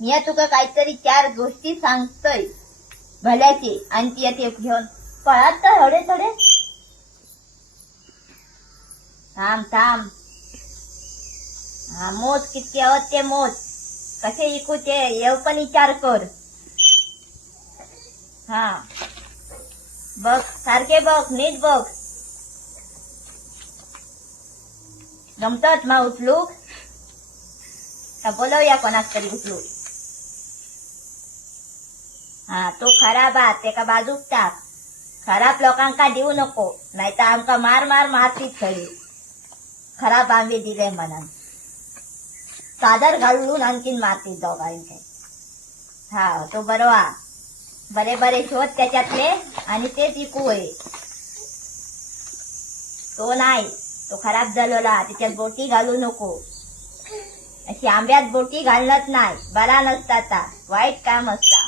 मी तुका काहीतरी चार गोष्टी सांगतोय. भल्याची. आणि ती ते घेऊन. पळात तर थोडे थोडे. थांब थांब. हा मोज कितके आहोत ते मोज? कसे इकूचे? येव पण विचार कर. हा. बघ सारखे बघ नीट बघ. जमतात मग उचलू का बोलवूया कोणाक तरी उचलू हा तो खराब आहात ते का बाजूक टाक. खराब लोकांका देऊ नको नाहीतर आमका मार मार मारतीच खरी खराब आंबे दिले म्हणून. चादर घालून आणखीन मारतीत दोघांचे. हा तो बरवा बरे बरे शोध त्याच्यातले आणि ते विकू होय. तो नाही तो खराब झालेला त्याच्यात बोटी घालू नको. अशी आंब्यात बोटी घालत नाही बरा नसता वाईट काम असता.